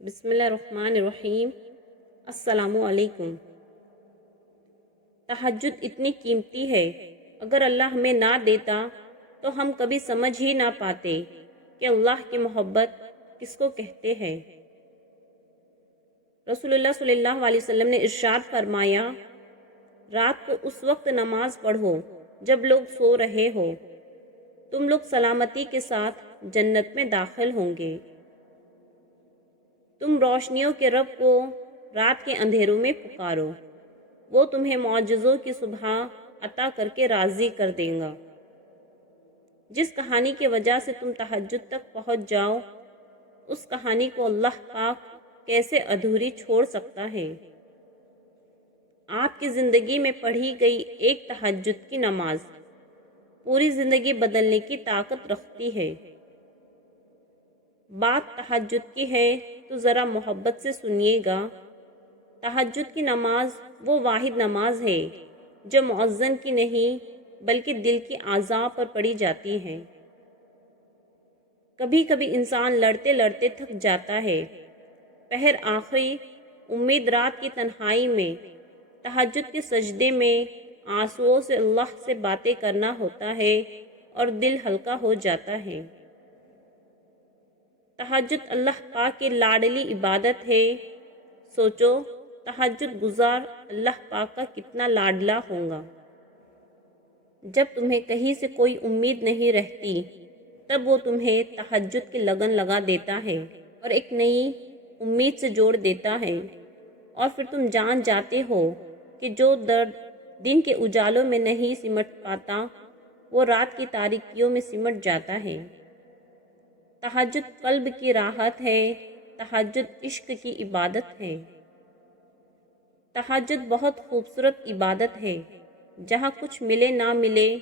بسم اللہ الرحمن الرحیم۔ السلام علیکم۔ تہجد اتنی قیمتی ہے، اگر اللہ ہمیں نہ دیتا تو ہم کبھی سمجھ ہی نہ پاتے کہ اللہ کی محبت کس کو کہتے ہیں۔ رسول اللہ صلی اللہ علیہ وسلم نے ارشاد فرمایا، رات کو اس وقت نماز پڑھو جب لوگ سو رہے ہو، تم لوگ سلامتی کے ساتھ جنت میں داخل ہوں گے۔ تم روشنیوں کے رب کو رات کے اندھیروں میں پکارو، وہ تمہیں معجزوں کی صبح عطا کر کے راضی کر دے گا۔ جس کہانی کی وجہ سے تم تہجد تک پہنچ جاؤ، اس کہانی کو اللہ پاک کیسے ادھوری چھوڑ سکتا ہے؟ آپ کی زندگی میں پڑھی گئی ایک تہجد کی نماز پوری زندگی بدلنے کی طاقت رکھتی ہے۔ بات تہجد کی ہے تو ذرا محبت سے سنیے گا۔ تہجد کی نماز وہ واحد نماز ہے جو مؤذن کی نہیں بلکہ دل کی اعضاء پر پڑھی جاتی ہے۔ کبھی کبھی انسان لڑتے لڑتے تھک جاتا ہے، پہر آخری امید رات کی تنہائی میں تہجد کے سجدے میں آنسوؤں سے اللہ سے باتیں کرنا ہوتا ہے اور دل ہلکا ہو جاتا ہے۔ تہجد اللہ پاک کی لاڈلی عبادت ہے۔ سوچو، تہجد گزار اللہ پاک کا کتنا لاڈلا ہوگا۔ جب تمہیں کہیں سے کوئی امید نہیں رہتی، تب وہ تمہیں تہجد کی لگن لگا دیتا ہے اور ایک نئی امید سے جوڑ دیتا ہے، اور پھر تم جان جاتے ہو کہ جو درد دن کے اجالوں میں نہیں سمٹ پاتا، وہ رات کی تاریکیوں میں سمٹ جاتا ہے۔ تہجد قلب کی راحت ہے، تہجد عشق کی عبادت ہے۔ تہجد بہت خوبصورت عبادت ہے، جہاں کچھ ملے نہ ملے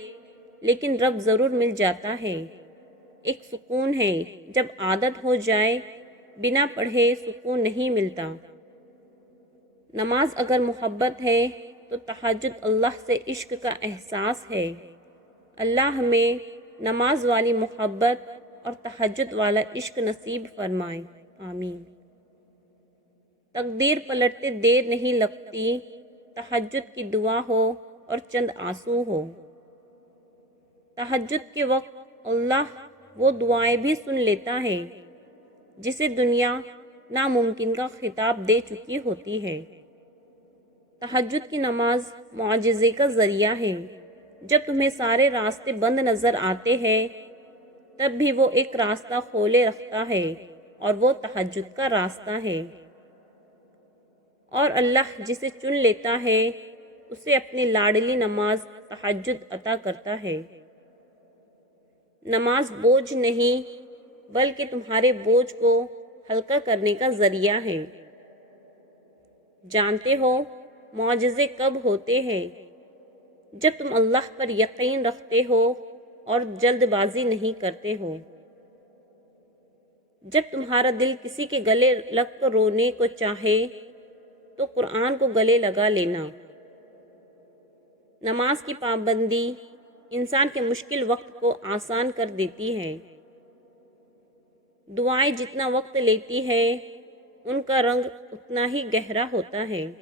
لیکن رب ضرور مل جاتا ہے۔ ایک سکون ہے، جب عادت ہو جائے بنا پڑھے سکون نہیں ملتا۔ نماز اگر محبت ہے تو تہجد اللہ سے عشق کا احساس ہے۔ اللہ ہمیں نماز والی محبت اور تہجد والا عشق نصیب فرمائے، آمین۔ تقدیر پلٹتے دیر نہیں لگتی، تہجد کی دعا ہو اور چند آنسو ہو۔ تہجد کے وقت اللہ وہ دعائیں بھی سن لیتا ہے جسے دنیا ناممکن کا خطاب دے چکی ہوتی ہے۔ تہجد کی نماز معجزے کا ذریعہ ہے۔ جب تمہیں سارے راستے بند نظر آتے ہیں، تب بھی وہ ایک راستہ کھولے رکھتا ہے، اور وہ تہجد کا راستہ ہے۔ اور اللہ جسے چن لیتا ہے اسے اپنی لاڈلی نماز تہجد عطا کرتا ہے۔ نماز بوجھ نہیں بلکہ تمہارے بوجھ کو ہلکا کرنے کا ذریعہ ہے۔ جانتے ہو معجزے کب ہوتے ہیں؟ جب تم اللہ پر یقین رکھتے ہو اور جلد بازی نہیں کرتے ہو۔ جب تمہارا دل کسی کے گلے لگ کر رونے کو چاہے تو قرآن کو گلے لگا لینا۔ نماز کی پابندی انسان کے مشکل وقت کو آسان کر دیتی ہے۔ دعائیں جتنا وقت لیتی ہے ان کا رنگ اتنا ہی گہرا ہوتا ہے۔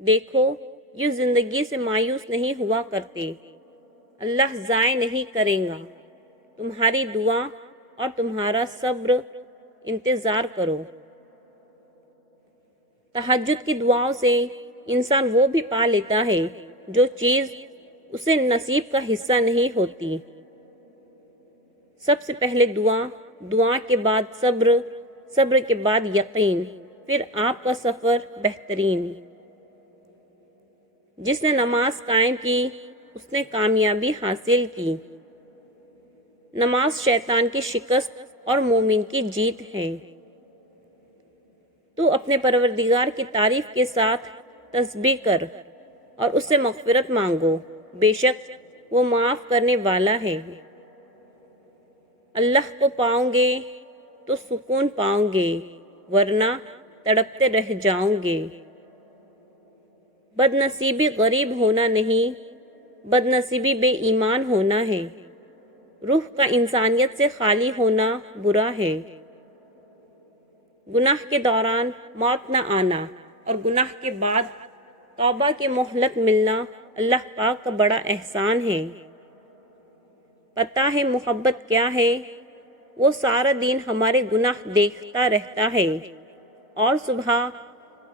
دیکھو، یہ زندگی سے مایوس نہیں ہوا کرتے، اللہ ضائع نہیں کرے گا۔ تمہاری دعا اور تمہارا صبر انتظار کرو۔ تہجد کی دعاؤں سے انسان وہ بھی پا لیتا ہے جو چیز اسے نصیب کا حصہ نہیں ہوتی۔ سب سے پہلے دعا، دعا کے بعد صبر، صبر کے بعد یقین، پھر آپ کا سفر بہترین۔ جس نے نماز قائم کی اس نے کامیابی حاصل کی۔ نماز شیطان کی شکست اور مومن کی جیت ہے۔ تو اپنے پروردگار کی تعریف کے ساتھ تسبیح کر اور اس سے مغفرت مانگو، بے شک وہ معاف کرنے والا ہے۔ اللہ کو پاؤں گے تو سکون پاؤں گے، ورنہ تڑپتے رہ جاؤں گے۔ بد نصیبی غریب ہونا نہیں، بد نصیبی بے ایمان ہونا ہے۔ روح کا انسانیت سے خالی ہونا برا ہے۔ گناہ کے دوران موت نہ آنا اور گناہ کے بعد توبہ کی مہلت ملنا اللہ پاک کا بڑا احسان ہے۔ پتہ ہے محبت کیا ہے؟ وہ سارا دن ہمارے گناہ دیکھتا رہتا ہے اور صبح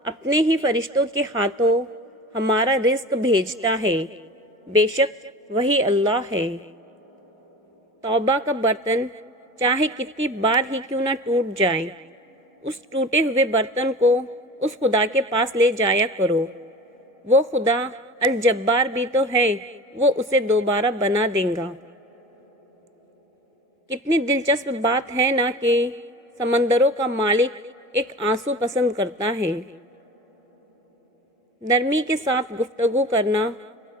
اپنے ہی فرشتوں کے ہاتھوں ہمارا رزق بھیجتا ہے۔ بے شک وہی اللہ ہے۔ توبہ کا برتن چاہے کتنی بار ہی کیوں نہ ٹوٹ جائے، اس ٹوٹے ہوئے برتن کو اس خدا کے پاس لے جایا کرو۔ وہ خدا الجبار بھی تو ہے، وہ اسے دوبارہ بنا دے گا۔ کتنی دلچسپ بات ہے نا کہ سمندروں کا مالک ایک آنسو پسند کرتا ہے۔ نرمی کے ساتھ گفتگو کرنا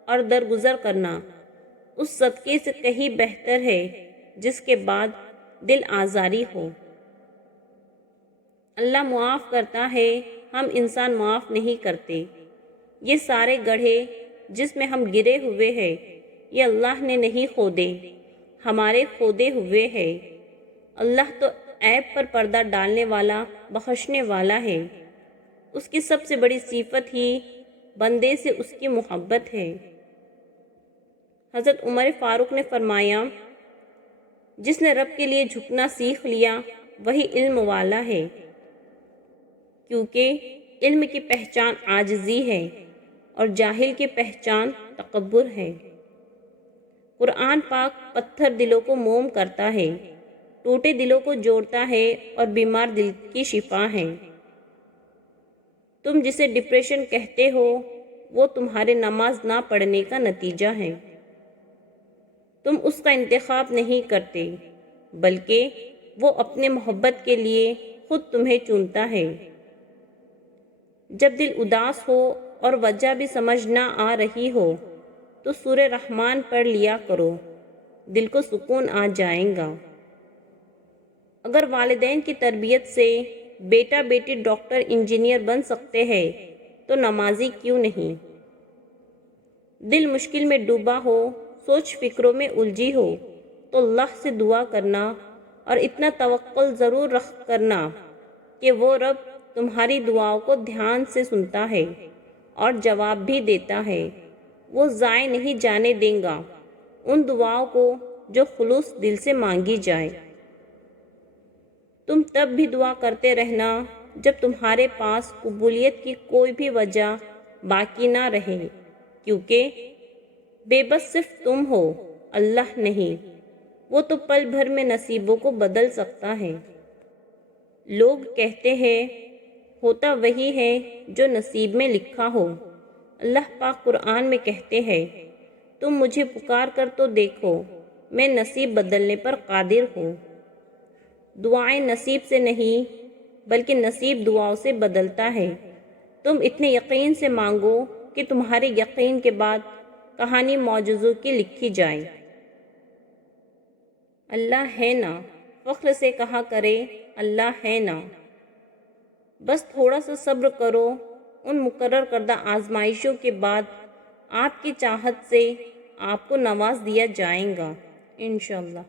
اور درگزر کرنا اس صدقے سے کہیں بہتر ہے جس کے بعد دل آزاری ہو۔ اللہ معاف کرتا ہے، ہم انسان معاف نہیں کرتے۔ یہ سارے گڑھے جس میں ہم گرے ہوئے ہیں یہ اللہ نے نہیں کھودے، ہمارے کھودے ہوئے ہیں۔ اللہ تو عیب پر پردہ ڈالنے والا، بخشنے والا ہے۔ اس کی سب سے بڑی صفت ہی بندے سے اس کی محبت ہے۔ حضرت عمر فاروق نے فرمایا، جس نے رب کے لیے جھکنا سیکھ لیا وہی علم والا ہے، کیونکہ علم کی پہچان عاجزی ہے اور جاہل کی پہچان تکبر ہے۔ قرآن پاک پتھر دلوں کو موم کرتا ہے، ٹوٹے دلوں کو جوڑتا ہے اور بیمار دل کی شفا ہے۔ تم جسے ڈپریشن کہتے ہو وہ تمہارے نماز نہ پڑھنے کا نتیجہ ہے۔ تم اس کا انتخاب نہیں کرتے بلکہ وہ اپنے محبت کے لیے خود تمہیں چنتا ہے۔ جب دل اداس ہو اور وجہ بھی سمجھ نہ آ رہی ہو تو سورہ رحمان پڑھ لیا کرو، دل کو سکون آ جائے گا۔ اگر والدین کی تربیت سے بیٹا بیٹی ڈاکٹر انجینئر بن سکتے ہیں تو نمازی کیوں نہیں؟ دل مشکل میں ڈوبا ہو، سوچ فکروں میں الجھی ہو تو اللہ سے دعا کرنا اور اتنا توکل ضرور رکھ کرنا کہ وہ رب تمہاری دعاؤں کو دھیان سے سنتا ہے اور جواب بھی دیتا ہے۔ وہ ضائع نہیں جانے دے گا ان دعاؤں کو جو خلوص دل سے مانگی جائے۔ تم تب بھی دعا کرتے رہنا جب تمہارے پاس قبولیت کی کوئی بھی وجہ باقی نہ رہے، کیونکہ بے بس صرف تم ہو، اللہ نہیں۔ وہ تو پل بھر میں نصیبوں کو بدل سکتا ہے۔ لوگ کہتے ہیں ہوتا وہی ہے جو نصیب میں لکھا ہو۔ اللہ پاک قرآن میں کہتے ہیں، تم مجھے پکار کر تو دیکھو، میں نصیب بدلنے پر قادر ہوں۔ دعائیں نصیب سے نہیں بلکہ نصیب دعاؤں سے بدلتا ہے۔ تم اتنے یقین سے مانگو کہ تمہارے یقین کے بعد کہانی معجزوں کی لکھی جائے۔ اللہ ہے نا، فخر سے کہا کرے اللہ ہے نا۔ بس تھوڑا سا صبر کرو، ان مقرر کردہ آزمائشوں کے بعد آپ کی چاہت سے آپ کو نواز دیا جائے گا انشاءاللہ۔